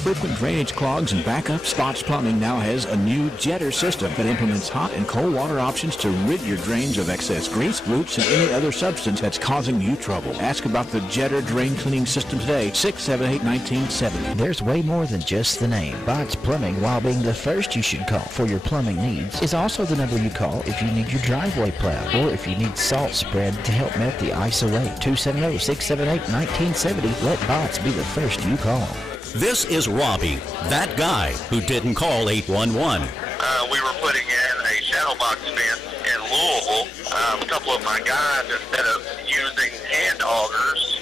frequent drainage clogs and backups, Spots Plumbing now has a new jetter system that implements hot and cold water options to rid your drains of excess grease, roots, and any other substance that's causing you trouble. Ask about the jetter drain cleaning system today, 678-1970. There's way more than just the name. Spots Plumbing, while being the first you should call for your plumbing needs, is also the number you call if you need your driveway plowed or if you need salt spread to help melt the ice away. 270-678-1970. Let Bots be the first you call. This is Robbie, that guy who didn't call 811. We were putting in a shadow box fence in Louisville. A couple of my guys, instead of using hand augers,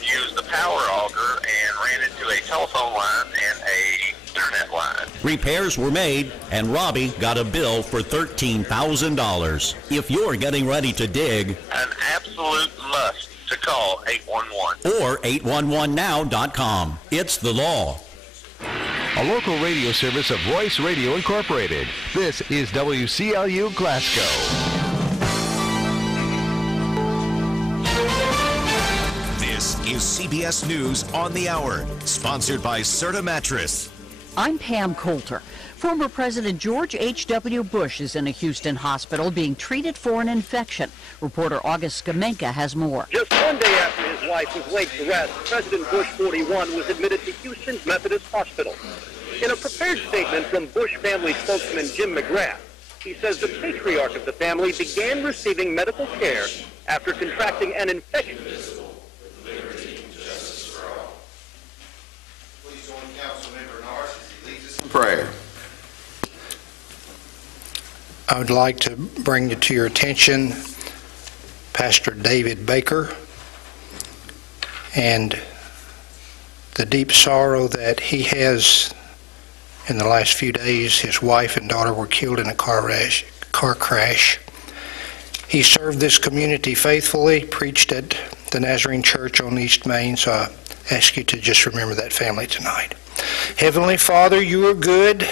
used the power auger and ran into a telephone line and a internet line. Repairs were made, and Robbie got a bill for $13,000. If you're getting ready to dig, An absolute must to call 811. or 811now.com. It's the law. A local radio service of Royce Radio Incorporated. This is WCLU Glasgow. This is CBS News on the Hour, sponsored by Serta Mattress. I'm Pam Coulter. Former President George H.W. Bush is in a Houston hospital being treated for an infection. Reporter August Skamenka has more. Just one day after his wife was laid to rest, President Bush 41 was admitted to Houston's Methodist Hospital. In a prepared statement from Bush family spokesman Jim McGrath, he says the patriarch of the family began receiving medical care after contracting an infection. Please join Councilmember Norris as he leads us in prayer. I would like to bring to your attention Pastor David Baker and the deep sorrow that he has. In the last few days, his wife and daughter were killed in a car crash. He served this community faithfully, preached at the Nazarene Church on East Main, so I ask you to just remember that family tonight. Heavenly Father, you are good,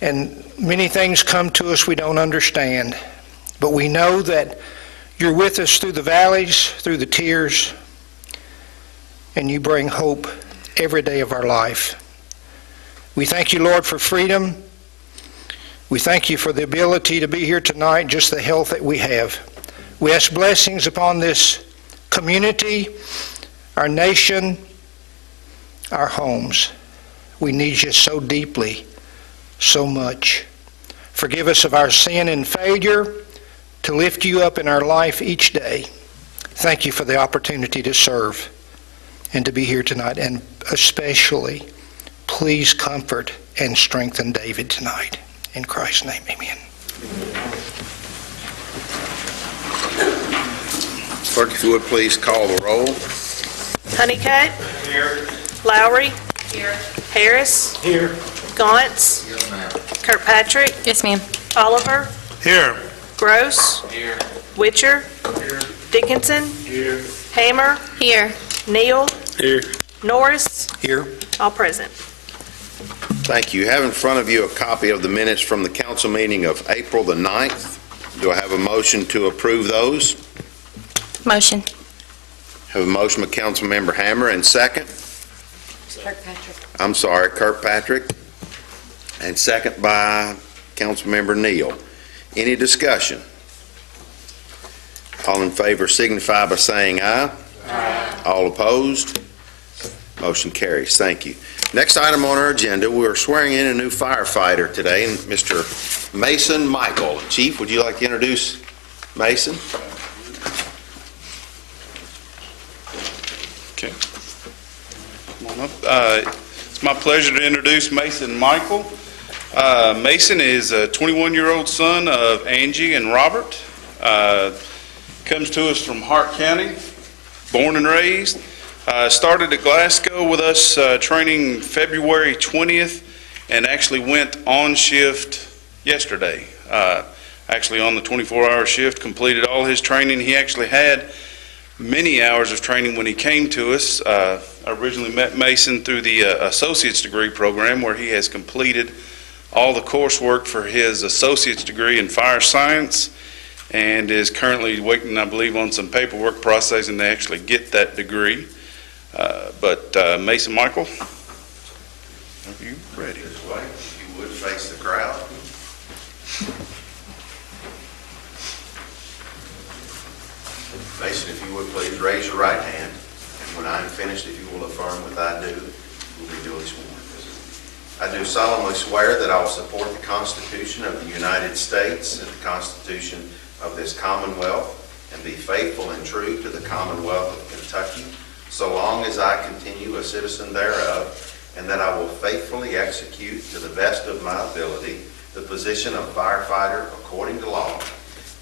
and many things come to us we don't understand, but we know that you're with us through the valleys, through the tears, and you bring hope every day of our life. We thank you, Lord, for freedom. We thank you for the ability to be here tonight, just the health that we have. We ask blessings upon this community, our nation, our homes. We need you so deeply, so much. Forgive us of our sin and failure to lift you up in our life each day. Thank you for the opportunity to serve and to be here tonight, and especially please comfort and strengthen David tonight. In Christ's name, amen. Clerk, if you would please call the roll. Honeycutt? Here. Lowry? Here. Harris? Here. Gauntz? Yes, ma'am. Kirkpatrick? Yes, ma'am. Oliver? Here. Gross? Here. Witcher? Here. Dickinson? Here. Hammer? Here. Neal? Here. Norris? Here. All present. Thank you. You have in front of you a copy of the minutes from the council meeting of April the 9th. Do I have a motion to approve those? Motion. Have a motion by Councilmember Hammer, and second? Kirkpatrick. And second by Councilmember Neal. Any discussion? All in favor signify by saying aye. Aye. All opposed? Motion carries. Thank you. Next item on our agenda, we're swearing in a new firefighter today, Mr. Mason Michael. Chief, would you like to introduce Mason? Okay. Come on up. It's my pleasure to introduce Mason Michael. Mason is a 21-year-old son of Angie and Robert. Comes to us from Hart County, born and raised. Started at Glasgow with us training February 20th and actually went on shift yesterday. Actually on the 24-hour shift, completed all his training. He actually had many hours of training when he came to us. I originally met Mason through the associate's degree program, where he has completed all the coursework for his associate's degree in fire science and is currently waiting, I believe, on some paperwork processing to actually get that degree. But Mason Michael. Are you ready? This way, if you would, face the crowd. Mason, if you would, please raise your right hand. And when I am finished, if you will affirm what I do, you will be duly sworn. I do solemnly swear that I will support the Constitution of the United States and the Constitution of this Commonwealth, and be faithful and true to the Commonwealth of Kentucky, so long as I continue a citizen thereof, and that I will faithfully execute to the best of my ability the position of firefighter according to law.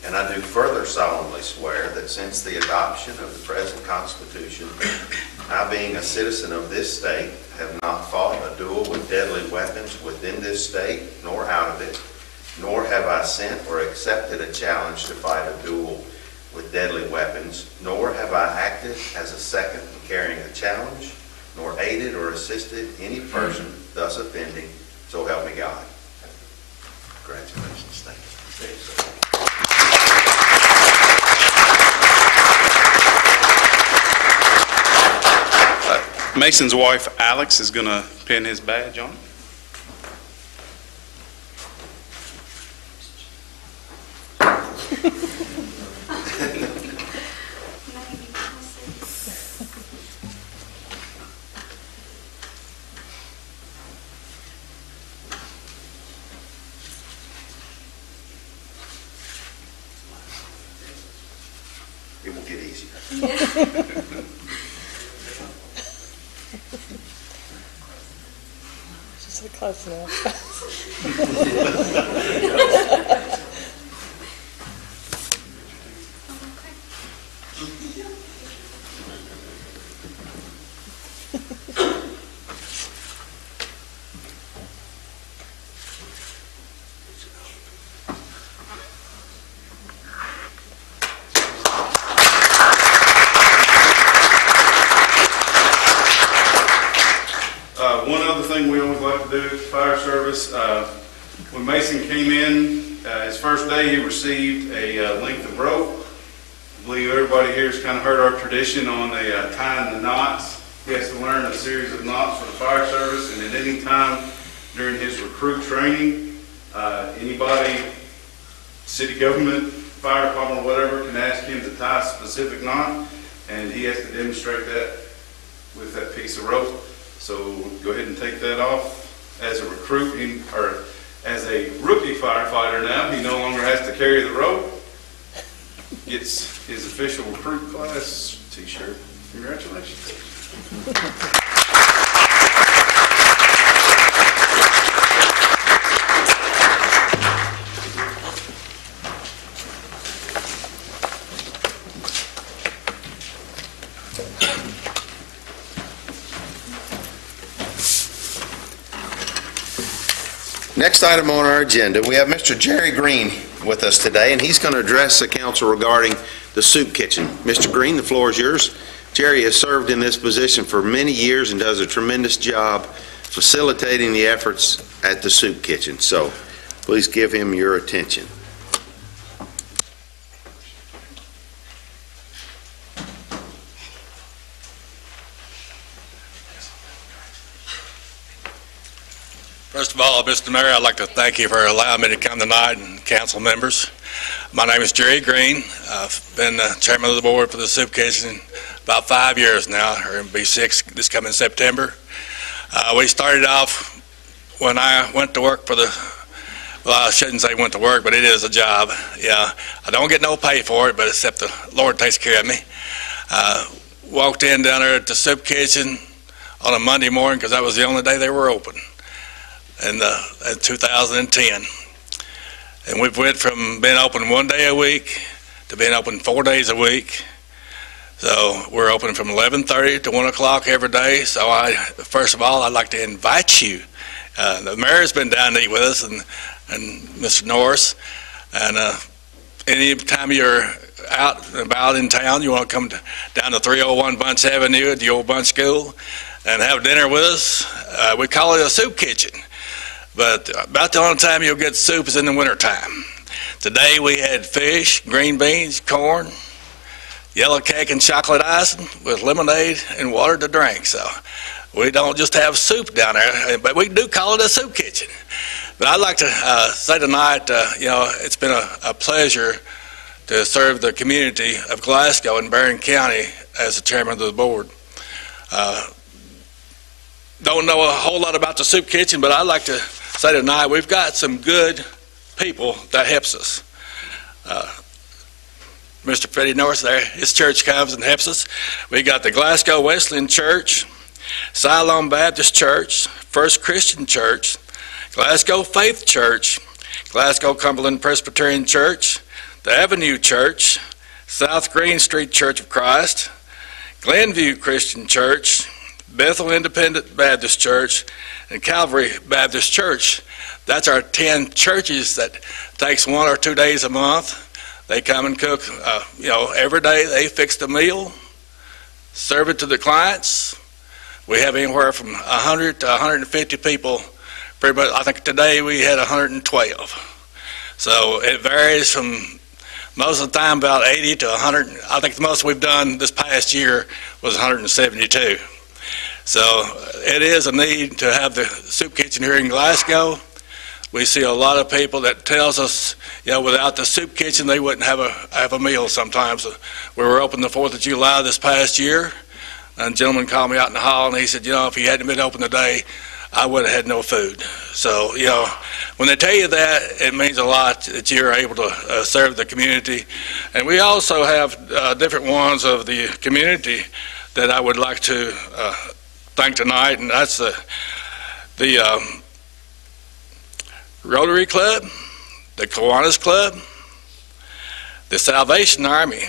And I do further solemnly swear that since the adoption of the present Constitution, I, being a citizen of this state, have not fought a duel with deadly weapons within this state, nor out of it, nor have I sent or accepted a challenge to fight a duel with deadly weapons, nor have I acted as a second in carrying a challenge, nor aided or assisted any person thus offending, so help me God. Congratulations. Thank you. Mason's wife, Alex, is going to pin his badge on. It will get easier. Just close enough. One other thing we always like to do at the fire service, when Mason came in, his first day, he received a length of rope. I believe everybody here has kind of heard our tradition on tying the knots. He has to learn a series of knots for the fire service, and at any time during his recruit training, anybody, city government, fire department, whatever, can ask him to tie a specific knot, and he has to demonstrate that with that piece of rope. So go ahead and take that off. As a recruit, or as a rookie firefighter now, he no longer has to carry the rope. Gets his official recruit class t-shirt. Congratulations. Next item on our agenda, we have Mr. Jerry Green with us today, and he's going to address the council regarding the soup kitchen. Mr. Green, the floor is yours. Jerry has served in this position for many years and does a tremendous job facilitating the efforts at the soup kitchen. So please give him your attention. First of all, Mr. Mayor, I'd like to thank you for allowing me to come tonight, and council members. My name is Jerry Green. I've been the chairman of the board for the soup kitchen about 5 years now, or it'll be 6 this coming September. We started off when I went to work for well, I shouldn't say went to work, but it is a job. Yeah, I don't get no pay for it, but except the Lord takes care of me. Walked in down there at the soup kitchen on a Monday morning because that was the only day they were open. In 2010, and we've went from being open 1 day a week to being open 4 days a week. So we're open from 11:30 to 1 o'clock every day. So first of all, I'd like to invite you. The mayor's been down to eat with us, and Mr. Norris. And any time you're out and about in town, you want to come down to 301 Bunch Avenue at the old Bunch School and have dinner with us. We call it a soup kitchen. But about the only time you'll get soup is in the wintertime. Today we had fish, green beans, corn, yellow cake and chocolate icing with lemonade and water to drink. So We don't just have soup down there, but we do call it a soup kitchen. But I'd like to say tonight, it's been a pleasure to serve the community of Glasgow and Barron County as the chairman of the board. Don't know a whole lot about the soup kitchen, but I'd like to say tonight we've got some good people that helps us. Mr. Freddie North there, his church comes and helps us. We got the Glasgow Wesleyan Church, Siloam Baptist Church, First Christian Church, Glasgow Faith Church, Glasgow Cumberland Presbyterian Church, the Avenue Church, South Green Street Church of Christ, Glenview Christian Church, Bethel Independent Baptist Church, and Calvary Baptist Church. That's our 10 churches that takes 1 or 2 days a month. They come and cook, every day they fix the meal, serve it to the clients. We have anywhere from 100 to 150 people. Pretty much, I think today we had 112. So it varies from most of the time about 80 to 100. I think the most we've done this past year was 172. So it is a need to have the soup kitchen here in Glasgow. We see a lot of people that tells us, without the soup kitchen, they wouldn't have a meal sometimes. We were open the 4th of July this past year, and a gentleman called me out in the hall, and he said, if he hadn't been open today, I would have had no food. So, when they tell you that, it means a lot that you're able to serve the community. And we also have different ones of the community that I would like to thank tonight, and that's the Rotary Club, the Kiwanis Club, the Salvation Army,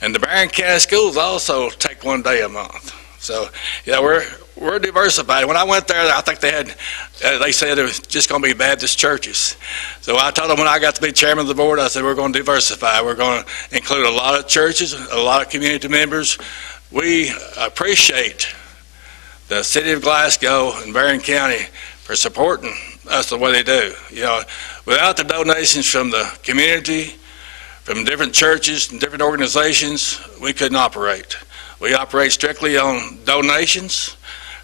and the Barron County Schools also take 1 day a month. So, we're diversified. When I went there, I think they said it was just going to be Baptist churches. So I told them when I got to be chairman of the board, I said we're going to diversify. We're going to include a lot of churches, a lot of community members. We appreciate the city of Glasgow and Barron County for supporting us the way they do. Without the donations from the community, from different churches and different organizations, we couldn't operate. We operate strictly on donations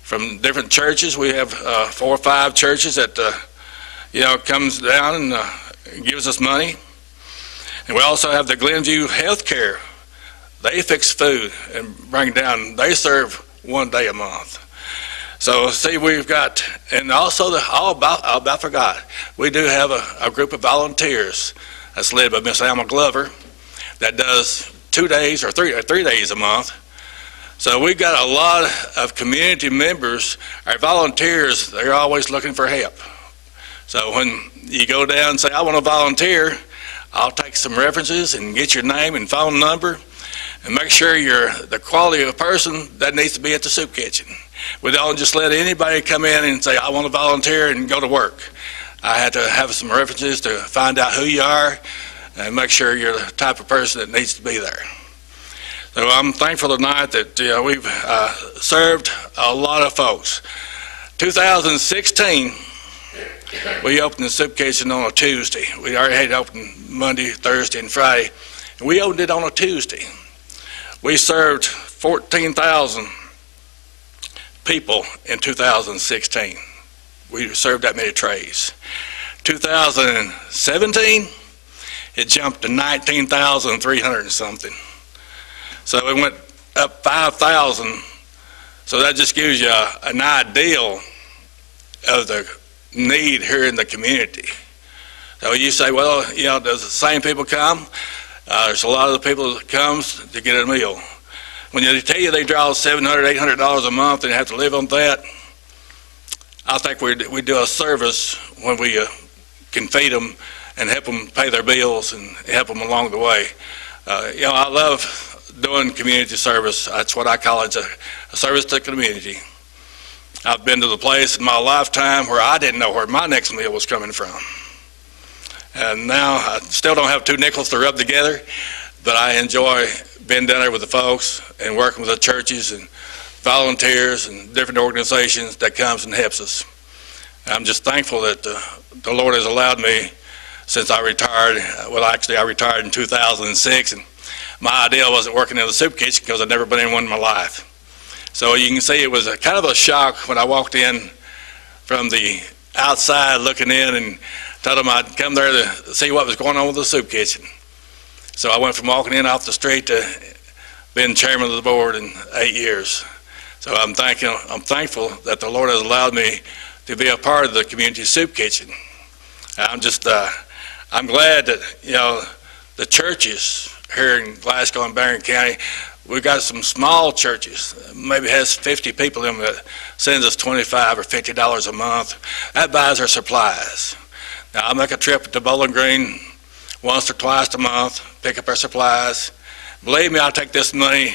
from different churches. We have 4 or 5 churches that, comes down and gives us money. And we also have the Glenview Healthcare. They fix food and bring it down. They serve 1 day a month. So, see, we've got, and also, I forgot, we do have a group of volunteers that's led by Miss Alma Glover that does 2 days or 3 days a month. So we've got a lot of community members. Our volunteers, they're always looking for help. So when you go down and say, I want to volunteer, I'll take some references and get your name and phone number and make sure you're the quality of a person that needs to be at the soup kitchen. We don't just let anybody come in and say, I want to volunteer and go to work. I had to have some references to find out who you are and make sure you're the type of person that needs to be there. So I'm thankful tonight that we've served a lot of folks. 2016, we opened the soup kitchen on a Tuesday. We already had it open Monday, Thursday, and Friday. And we opened it on a Tuesday. We served 14,000 people in 2016. We served that many trays. 2017, it jumped to 19,300 and something. So it went up 5,000. So that just gives you an idea of the need here in the community. So you say, well, does the same people come? There's a lot of the people that comes to get a meal. When they tell you they draw $700, $800 a month and have to live on that, I think we do a service when we can feed them and help them pay their bills and help them along the way. I love doing community service. That's what I call it, a service to the community. I've been to the place in my lifetime where I didn't know where my next meal was coming from. And now I still don't have 2 nickels to rub together, but I enjoy being down there with the folks and working with the churches and volunteers and different organizations that comes and helps us. I'm just thankful that the Lord has allowed me since I retired. Well, actually, I retired in 2006, and my idea wasn't working in the soup kitchen because I'd never been in one in my life. So you can see it was a kind of a shock when I walked in from the outside looking in and told them I'd come there to see what was going on with the soup kitchen. So I went from walking in off the street to being chairman of the board in 8 years. So I'm thankful that the Lord has allowed me to be a part of the community soup kitchen. I'm glad that, you know, the churches here in Glasgow and Barron County, we've got some small churches, maybe has 50 people in them that sends us $25 or $50 a month. That buys our supplies. Now, I make a trip to Bowling Green once or twice a month, pick up our supplies. Believe me, I take this money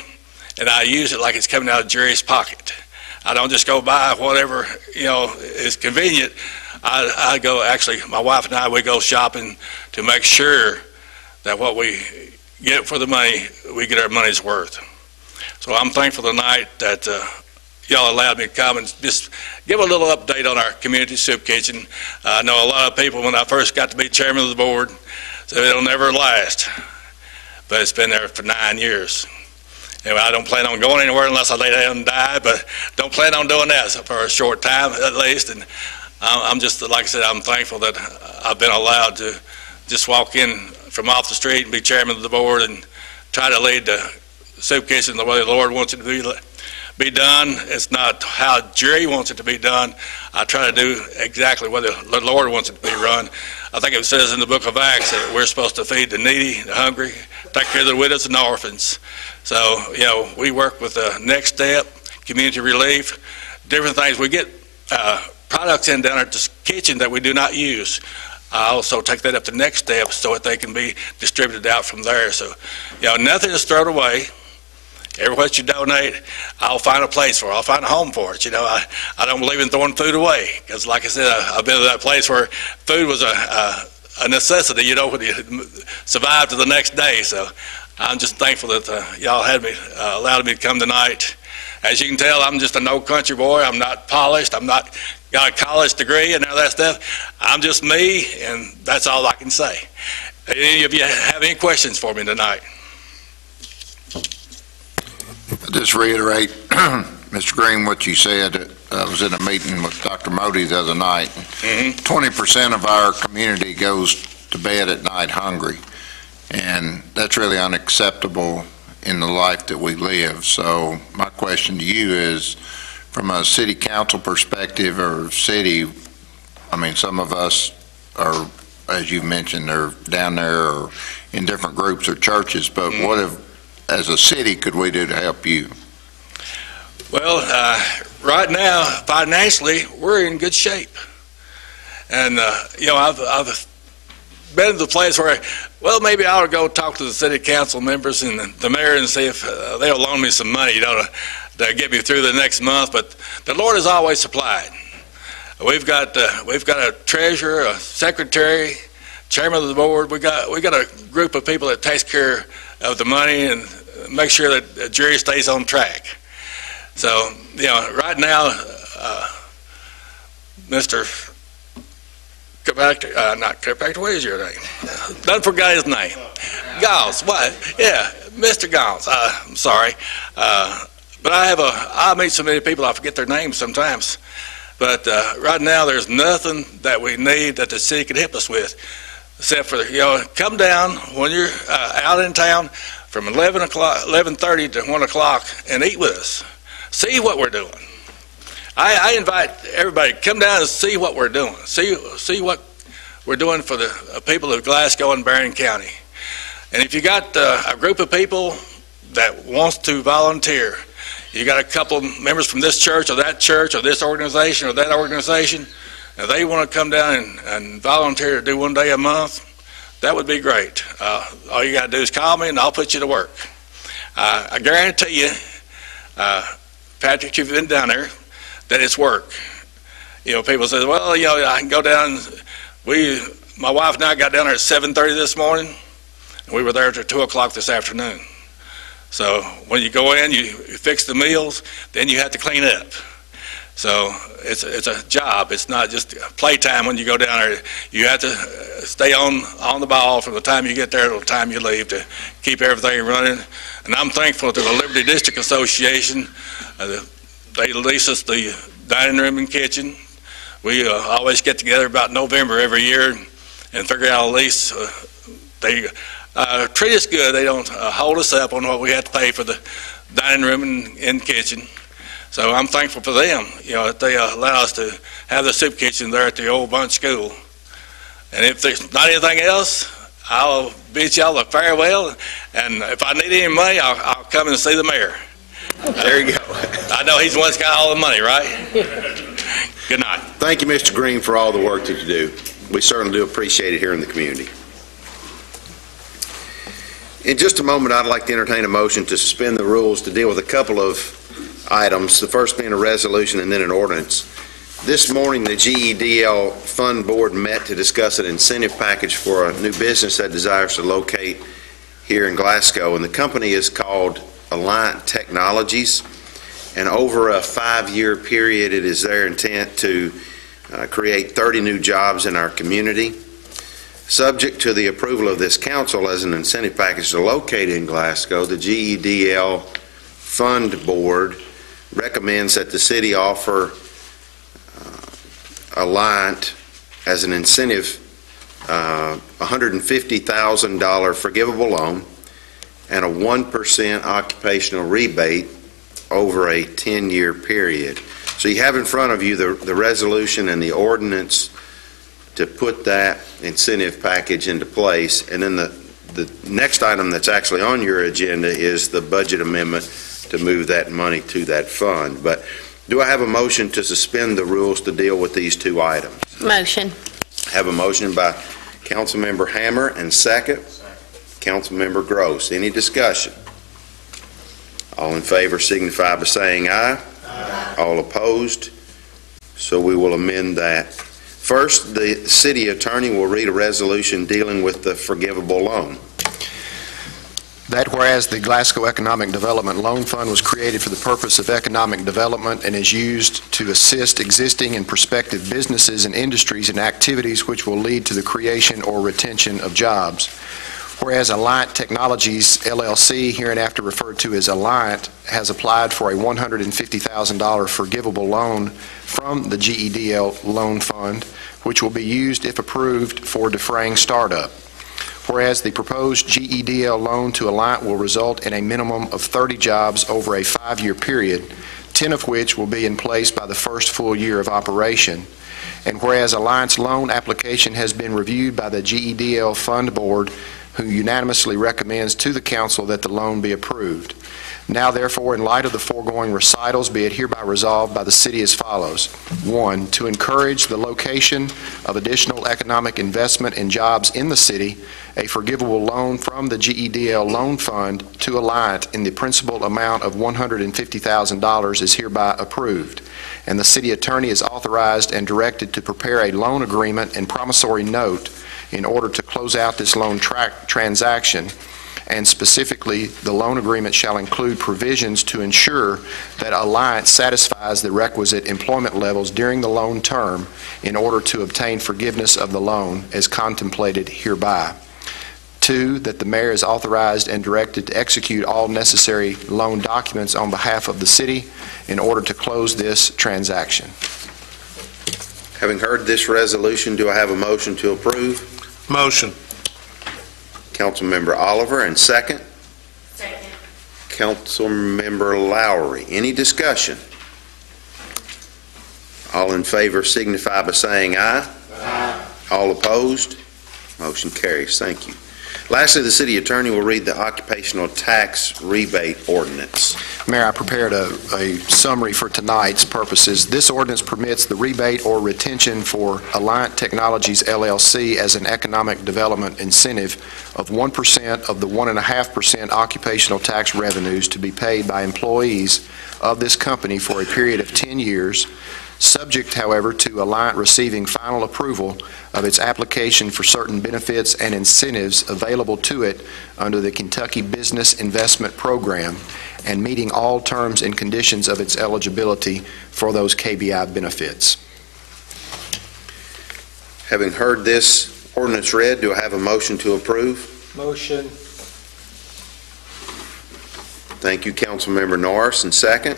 and I use it like it's coming out of Jerry's pocket. I don't just go buy whatever, you know, is convenient. I go, actually, my wife and I, we go shopping to make sure that what we get for the money, we get our money's worth. So I'm thankful tonight that y'all allowed me to come and just give a little update on our community soup kitchen. I know a lot of people, when I first got to be chairman of the board, said it'll never last, but it's been there for 9 years. Anyway, I don't plan on going anywhere unless I lay down and die, but don't plan on doing that for a short time at least. And I'm just, like I said, I'm thankful that I've been allowed to just walk in from off the street and be chairman of the board and try to lead the soup kitchen the way the Lord wants it to be done. It's not how Jerry wants it to be done. I try to do exactly what the Lord wants it to be run. I think it says in the book of Acts that we're supposed to feed the needy, the hungry, take care of the widows and orphans. So, you know, we work with the Next Step, community relief, different things. We get products in down at the kitchen that we do not use. I also take that up to Next Step so that they can be distributed out from there. So, you know, nothing is thrown away. Everywhere you donate, I'll find a place for it. I'll find a home for it. You know, I don't believe in throwing food away because, like I said, I've been to that place where food was a necessity, you know, when you survive to the next day. So I'm just thankful that y'all had me, allowed me to come tonight. As you can tell, I'm just an old country boy. I'm not polished. I'm not got a college degree and all that stuff. I'm just me, and that's all I can say. Any of you have any questions for me tonight? Just reiterate, Mr. Green, what you said. I was in a meeting with Dr. Modi the other night. 20% of our community goes to bed at night hungry, and that's really unacceptable in the life that we live. So my question to you is, from a city council perspective or city, I mean, some of us are, as you mentioned, they're down there or in different groups or churches, but what if, as a city, could we do to help you? Well, right now, financially, we're in good shape. And, you know, I've been to the place where, well, maybe I ought to go talk to the city council members and the mayor and see if they'll loan me some money, you know, to get me through the next month. But the Lord has always supplied. We've got a treasurer, a secretary, chairman of the board. We got a group of people that takes care of the money and make sure that Jerry stays on track. So, you know, right now, Mr. Not Kirkpatrick, what is your name? Done forgot his name. Gauss, what? Yeah, Mr. Gauss. I'm sorry. But I meet so many people I forget their names sometimes. But right now there's nothing that we need that the city could help us with, except for, you know, come down when you're out in town from 11:30 to 1 o'clock and eat with us. See what we're doing. I invite everybody to come down and see what we're doing. See what we're doing for the people of Glasgow and Barron County. And if you got a group of people that wants to volunteer, you got a couple of members from this church or this organization or that organization, and they want to come down and volunteer to do 1 day a month, that would be great. All you got to do is call me and I'll put you to work. I guarantee you, Patrick, you've been down there, that it's work. You know, people say, well, you know, I can go down. My wife and I got down there at 7:30 this morning, and we were there till 2 o'clock this afternoon. So when you go in, you fix the meals, then you have to clean up. So it's a job. It's not just playtime when you go down there. You have to stay on the ball from the time you get there to the time you leave to keep everything running. And I'm thankful to the Liberty District Association, the they lease us the dining room and kitchen. We always get together about November every year and figure out a lease. They treat us good. They don't hold us up on what we have to pay for the dining room and kitchen. So I'm thankful for them, that they allow us to have the soup kitchen there at the old Bunch School. And if there's not anything else, I'll bid y'all a farewell. And if I need any money, I'll come and see the mayor. There you go. I know he's the one that's got all the money, right? Good night. Thank you, Mr. Green, for all the work that you do. We certainly do appreciate it here in the community. In just a moment, I'd like to entertain a motion to suspend the rules to deal with a couple of items, the first being a resolution and then an ordinance. This morning, the GEDL Fund Board met to discuss an incentive package for a new business that desires to locate here in Glasgow, and the company is called Alliant Technologies, and over a 5-year period, it is their intent to create 30 new jobs in our community. Subject to the approval of this council as an incentive package to locate in Glasgow, the GEDL Fund Board recommends that the city offer Alliant as an incentive $150,000 forgivable loan and a 1% occupational rebate over a 10-year period. So you have in front of you the resolution and the ordinance to put that incentive package into place. And then the next item that's actually on your agenda is the budget amendment to move that money to that fund. But do I have a motion to suspend the rules to deal with these two items? Motion. Have a motion by Councilmember Hammer and second, Councilmember Gross. Any discussion? All in favor signify by saying aye. Aye. All opposed? So we will amend that. First, the city attorney will read a resolution dealing with the forgivable loan. That whereas the Glasgow Economic Development Loan Fund was created for the purpose of economic development and is used to assist existing and prospective businesses and industries in activities which will lead to the creation or retention of jobs. Whereas Alliant Technologies, LLC, hereinafter referred to as Alliant, has applied for a $150,000 forgivable loan from the GEDL Loan Fund, which will be used, if approved, for defraying startup. Whereas the proposed GEDL loan to Alliant will result in a minimum of 30 jobs over a 5-year period, 10 of which will be in place by the first full year of operation. And whereas Alliant's loan application has been reviewed by the GEDL Fund Board, who unanimously recommends to the council that the loan be approved. Now, therefore, in light of the foregoing recitals, be it hereby resolved by the city as follows. 1, to encourage the location of additional economic investment and jobs in the city, a forgivable loan from the GEDL Loan Fund to Alliant in the principal amount of $150,000 is hereby approved. And the city attorney is authorized and directed to prepare a loan agreement and promissory note in order to close out this loan transaction. And specifically, the loan agreement shall include provisions to ensure that Alliant satisfies the requisite employment levels during the loan term in order to obtain forgiveness of the loan as contemplated hereby. 2, that the mayor is authorized and directed to execute all necessary loan documents on behalf of the city in order to close this transaction. Having heard this resolution, do I have a motion to approve? Motion. Councilmember Oliver, and second? Second. Councilmember Lowry. Any discussion? All in favor signify by saying aye. Aye. All opposed? Motion carries. Thank you. Lastly, the city attorney will read the occupational tax rebate ordinance. Mayor, I prepared a summary for tonight's purposes. This ordinance permits the rebate or retention for Alliant Technologies, LLC as an economic development incentive of 1% of the 1.5% occupational tax revenues to be paid by employees of this company for a period of 10 years, subject, however, to Alliant receiving final approval of its application for certain benefits and incentives available to it under the Kentucky Business Investment Program and meeting all terms and conditions of its eligibility for those KBI benefits. Having heard this ordinance read, do I have a motion to approve? Motion. Thank you, Councilmember Norris, and second?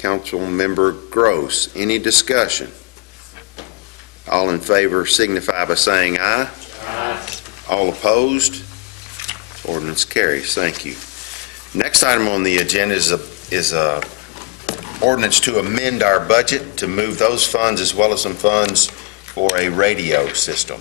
Councilmember Gross. Any discussion? All in favor signify by saying aye. Aye. All opposed? Ordinance carries. Thank you. Next item on the agenda is a ordinance to amend our budget to move those funds as well as some funds for a radio system.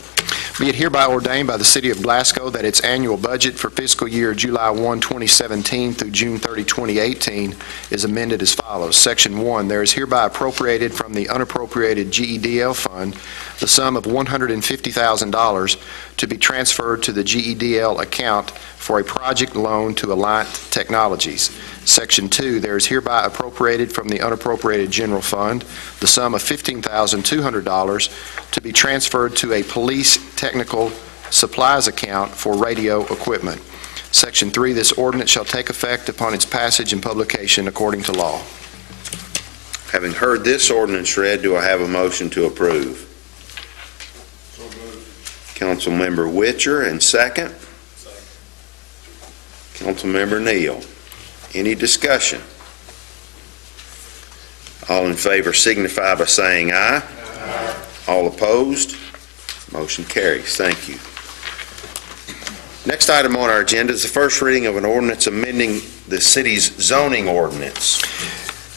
Be it hereby ordained by the City of Glasgow that its annual budget for fiscal year July 1, 2017 through June 30, 2018 is amended as follows. Section 1, there is hereby appropriated from the unappropriated GEDL fund the sum of $150,000 to be transferred to the GEDL account for a project loan to Alliant Technologies. Section 2, there is hereby appropriated from the unappropriated general fund the sum of $15,200 to be transferred to a police technical supplies account for radio equipment. Section 3, this ordinance shall take effect upon its passage and publication according to law. Having heard this ordinance read, do I have a motion to approve? So moved. Councilmember Witcher, and second? Councilmember Neal. Any discussion? All in favor signify by saying aye. Aye. All opposed? Motion carries. Thank you. Next item on our agenda is the first reading of an ordinance amending the city's zoning ordinance.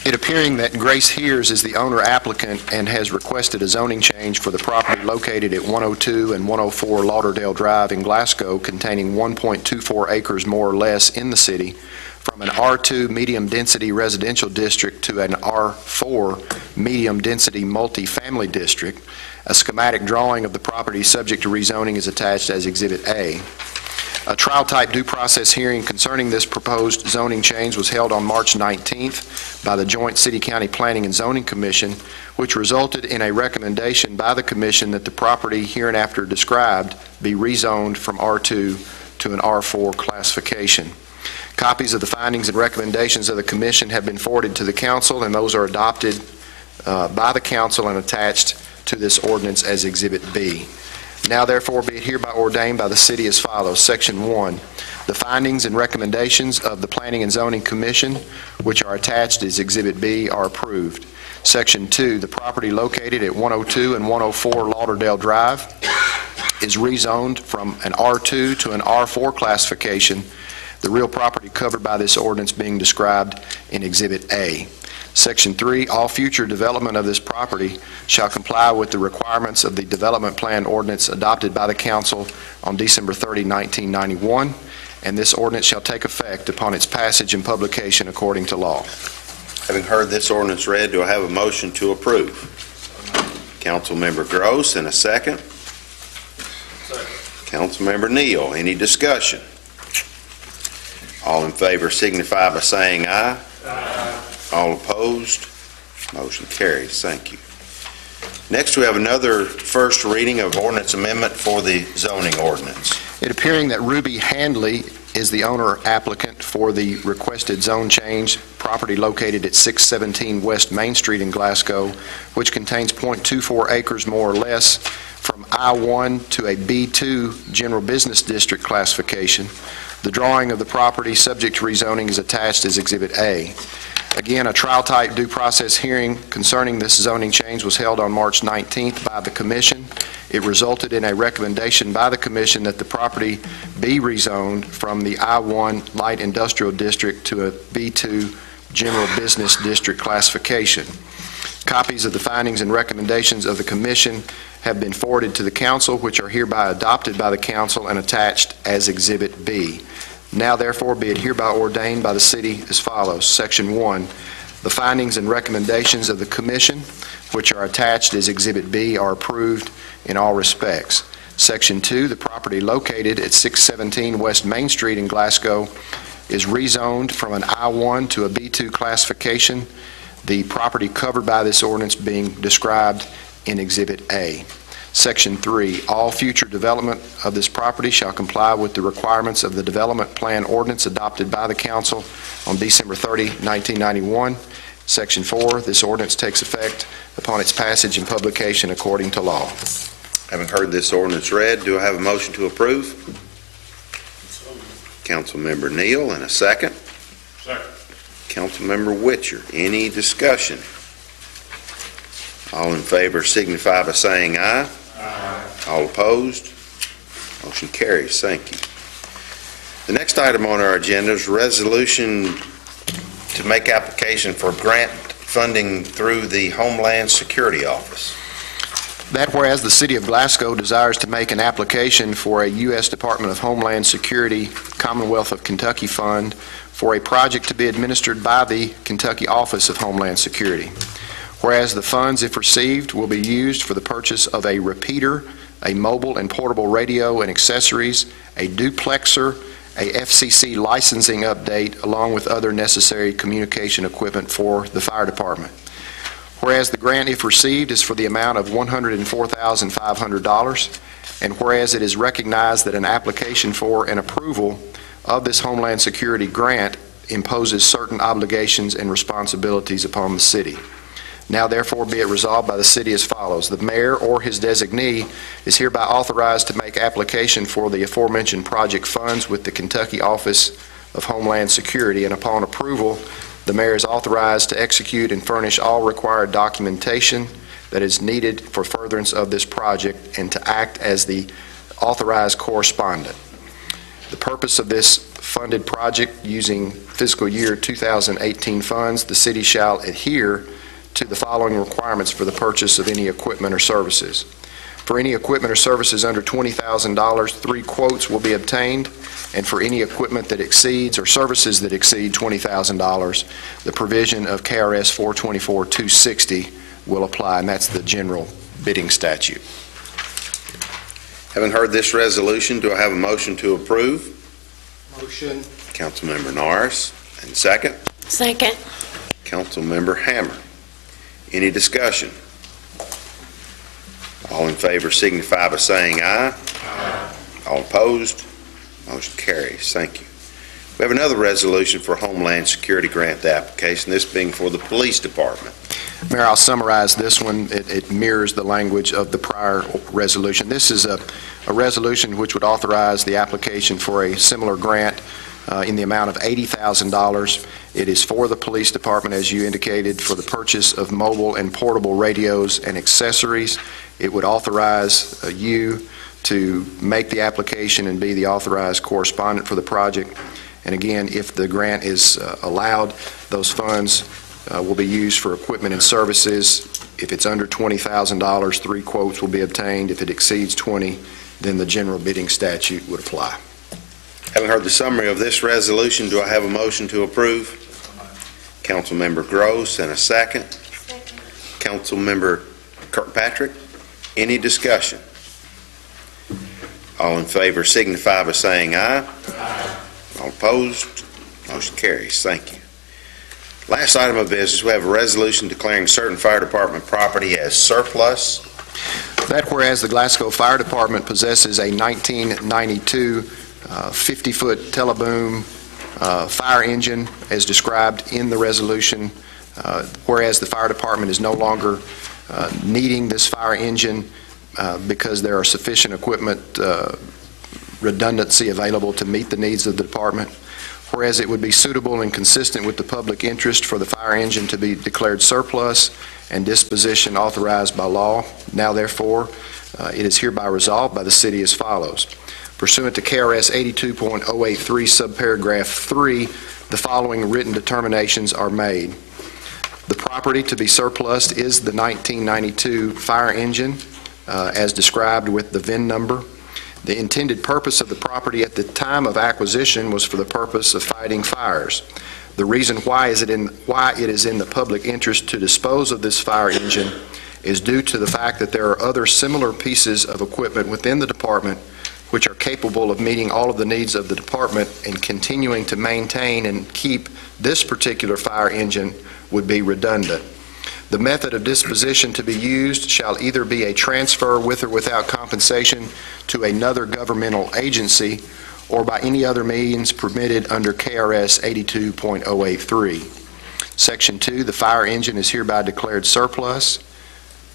It appearing that Grace Hears is the owner applicant and has requested a zoning change for the property located at 102 and 104 Lauderdale Drive in Glasgow, containing 1.24 acres more or less in the city, from an R2 medium-density residential district to an R4 medium-density multifamily district. A schematic drawing of the property subject to rezoning is attached as Exhibit A. A trial-type due process hearing concerning this proposed zoning change was held on March 19th by the Joint City-County Planning and Zoning Commission, which resulted in a recommendation by the Commission that the property hereinafter described be rezoned from R2 to an R4 classification. Copies of the findings and recommendations of the Commission have been forwarded to the Council, and those are adopted by the Council and attached to this ordinance as Exhibit B. Now, therefore, be it hereby ordained by the City as follows. Section 1, the findings and recommendations of the Planning and Zoning Commission, which are attached as Exhibit B, are approved. Section 2, the property located at 102 and 104 Lauderdale Drive is rezoned from an R2 to an R4 classification, the real property covered by this ordinance being described in Exhibit A. Section 3, all future development of this property shall comply with the requirements of the development plan ordinance adopted by the Council on December 30, 1991, and this ordinance shall take effect upon its passage and publication according to law. Having heard this ordinance read, do I have a motion to approve? Councilmember Gross, and a second? Councilmember Neal. Any discussion? All in favor signify by saying aye. Aye. All opposed? Motion carries. Thank you. Next, we have another first reading of ordinance amendment for the zoning ordinance. It appearing that Ruby Handley is the owner applicant for the requested zone change, property located at 617 West Main Street in Glasgow, which contains 0.24 acres more or less, from I-1 to a B2 general business district classification. The drawing of the property subject to rezoning is attached as Exhibit A. Again, a trial-type due process hearing concerning this zoning change was held on March 19th by the Commission. It resulted in a recommendation by the Commission that the property be rezoned from the I-1 light industrial district to a B2 general business district classification. Copies of the findings and recommendations of the Commission have been forwarded to the Council, which are hereby adopted by the Council and attached as Exhibit B. Now, therefore, be it hereby ordained by the City as follows. Section 1, the findings and recommendations of the Commission, which are attached as Exhibit B, are approved in all respects. Section 2, the property located at 617 West Main Street in Glasgow is rezoned from an I-1 to a B2 classification, the property covered by this ordinance being described in Exhibit A. Section 3, all future development of this property shall comply with the requirements of the development plan ordinance adopted by the Council on December 30, 1991. Section 4, this ordinance takes effect upon its passage and publication according to law. Having heard this ordinance read, do I have a motion to approve? Councilmember Neal, and a second? Second. Councilmember Witcher. Any discussion? All in favor signify by saying aye. Aye. All opposed? Motion carries. Thank you. The next item on our agenda is resolution to make application for grant funding through the Homeland Security Office. That whereas the City of Glasgow desires to make an application for a U.S. Department of Homeland Security Commonwealth of Kentucky Fund for a project to be administered by the Kentucky Office of Homeland Security. Whereas the funds, if received, will be used for the purchase of a repeater, a mobile and portable radio and accessories, a duplexer, a FCC licensing update, along with other necessary communication equipment for the fire department. Whereas the grant, if received, is for the amount of $104,500, and whereas it is recognized that an application for and approval of this Homeland Security grant imposes certain obligations and responsibilities upon the city. Now therefore be it resolved by the city as follows. The mayor or his designee is hereby authorized to make application for the aforementioned project funds with the Kentucky Office of Homeland Security, and upon approval, the mayor is authorized to execute and furnish all required documentation that is needed for furtherance of this project and to act as the authorized correspondent. The purpose of this funded project, using fiscal year 2018 funds, the city shall adhere to the following requirements for the purchase of any equipment or services. For any equipment or services under $20,000, 3 quotes will be obtained, and for any equipment that exceeds or services that exceed $20,000, the provision of KRS 424-260 will apply, and that's the general bidding statute. Having heard this resolution, do I have a motion to approve? Motion. Councilmember Norris. And second? Second. Councilmember Hammer. Any discussion? All in favor signify by saying aye. Aye. All opposed? Motion carries. Thank you. We have another resolution for Homeland Security grant application, this being for the police department. Mayor, I'll summarize this one. It mirrors the language of the prior resolution. This is a resolution which would authorize the application for a similar grant in the amount of $80,000. It is for the police department, as you indicated, for the purchase of mobile and portable radios and accessories. It would authorize you to make the application and be the authorized correspondent for the project. And again, if the grant is allowed, those funds will be used for equipment and services. If it's under $20,000, 3 quotes will be obtained. If it exceeds 20, then the general bidding statute would apply. Having heard the summary of this resolution, do I have a motion to approve? Councilmember Gross, and a second. Second. Councilmember Kirkpatrick. Any discussion? All in favor signify by saying aye. Aye. All opposed? Motion carries. Thank you. Last item of business, we have a resolution declaring certain fire department property as surplus. That whereas the Glasgow Fire Department possesses a 1992 50-foot teleboom fire engine as described in the resolution, whereas the fire department is no longer needing this fire engine because there are sufficient equipment redundancy available to meet the needs of the department, whereas it would be suitable and consistent with the public interest for the fire engine to be declared surplus and disposition authorized by law. Now therefore, it is hereby resolved by the city as follows. Pursuant to KRS 82.083 subparagraph 3, the following written determinations are made. The property to be surplused is the 1992 fire engine as described with the VIN number. The intended purpose of the property at the time of acquisition was for the purpose of fighting fires. The reason why it is in the public interest to dispose of this fire engine is due to the fact that there are other similar pieces of equipment within the department which are capable of meeting all of the needs of the department, and continuing to maintain and keep this particular fire engine would be redundant. The method of disposition to be used shall either be a transfer with or without compensation to another governmental agency or by any other means permitted under KRS 82.083. Section 2, the fire engine is hereby declared surplus.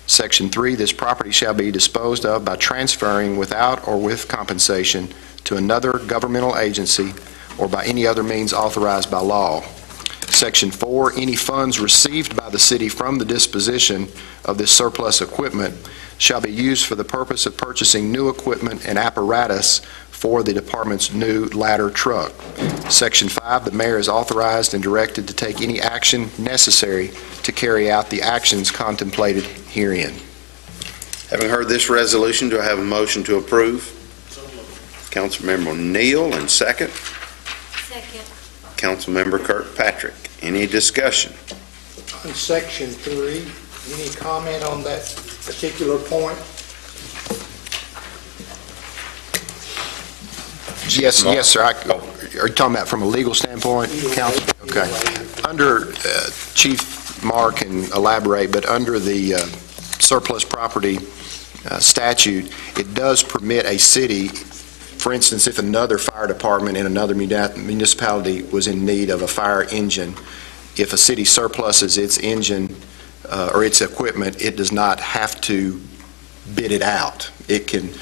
Section 3, this property shall be disposed of by transferring without or with compensation to another governmental agency or by any other means authorized by law. Section 4, any funds received by the city from the disposition of this surplus equipment shall be used for the purpose of purchasing new equipment and apparatus for the department's new ladder truck. Section 5, the mayor is authorized and directed to take any action necessary to carry out the actions contemplated herein. Having heard this resolution, do I have a motion to approve? Councilmember Neal, and second? Second. Councilmember Kirkpatrick. Any discussion? On Section 3, any comment on that particular point? Yes, sir. Are you talking about from a legal standpoint, Council? Okay. Under, Chief Marr can elaborate, but under the surplus property statute, it does permit a city, for instance, if another fire department in another municipality was in need of a fire engine, if a city surpluses its engine or its equipment, it does not have to bid it out. It can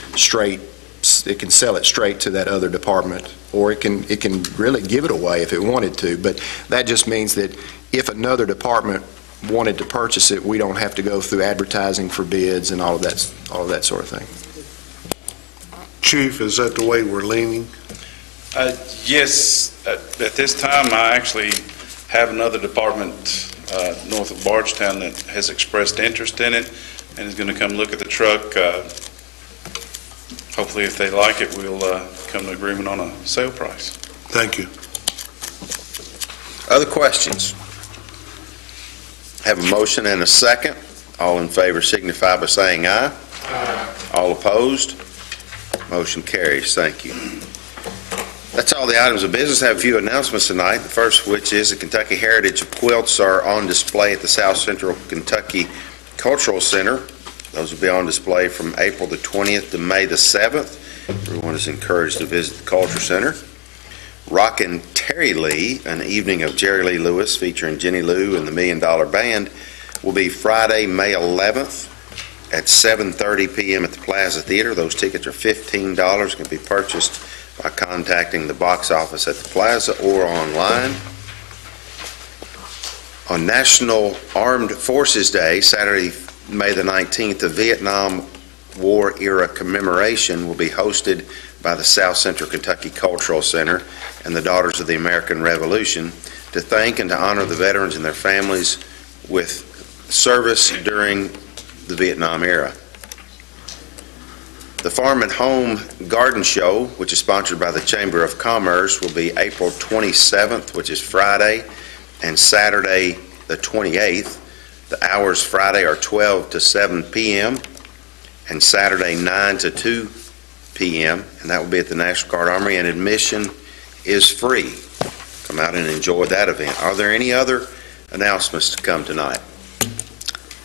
sell it straight to that other department, or it can really give it away if it wanted to. But that just means that if another department wanted to purchase it, we don't have to go through advertising for bids and all of that sort of thing. Chief, is that the way we're leaning? Yes, at this time, I actually have another department north of Bardstown that has expressed interest in it and is going to come look at the truck. Hopefully, if they like it, we'll come to agreement on a sale price. Thank you. Other questions? Have a motion and a second. All in favor signify by saying aye. Aye. All opposed? Motion carries. Thank you. That's all the items of business. I have a few announcements tonight. The first of which is the Kentucky Heritage quilts are on display at the South Central Kentucky Cultural Center. Those will be on display from April the 20th to May the 7th. Everyone is encouraged to visit the Culture Center. Rockin' Terry Lee, an evening of Jerry Lee Lewis featuring Jenny Lou and the $1 Million Band, will be Friday, May 11th at 7:30 p.m. at the Plaza Theater. Those tickets are $15, can be purchased by contacting the box office at the Plaza or online. On National Armed Forces Day, Saturday, May the 19th, the Vietnam War era commemoration will be hosted by the South Central Kentucky Cultural Center and the Daughters of the American Revolution to thank and to honor the veterans and their families with service during the Vietnam era. The Farm and Home Garden Show, which is sponsored by the Chamber of Commerce, will be April 27th, which is Friday, and Saturday the 28th. The hours Friday are 12 to 7 p.m. and Saturday 9 to 2 p.m. and that will be at the National Guard Armory, and admission is free. Come out and enjoy that event. Are there any other announcements to come tonight?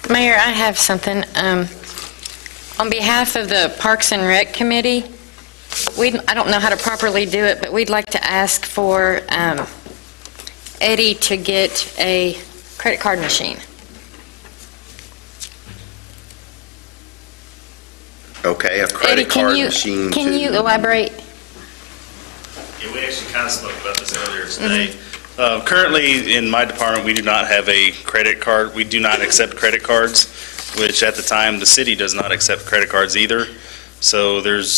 Mayor, I have something. On behalf of the Parks and Rec Committee, I don't know how to properly do it, but we'd like to ask for Eddie to get a credit card machine. Okay, a credit card machine. Can you elaborate? Yeah, we actually kind of spoke about this earlier today. Currently, in my department, we do not have a credit card. We do not accept credit cards, which at the time the city does not accept credit cards either. So there's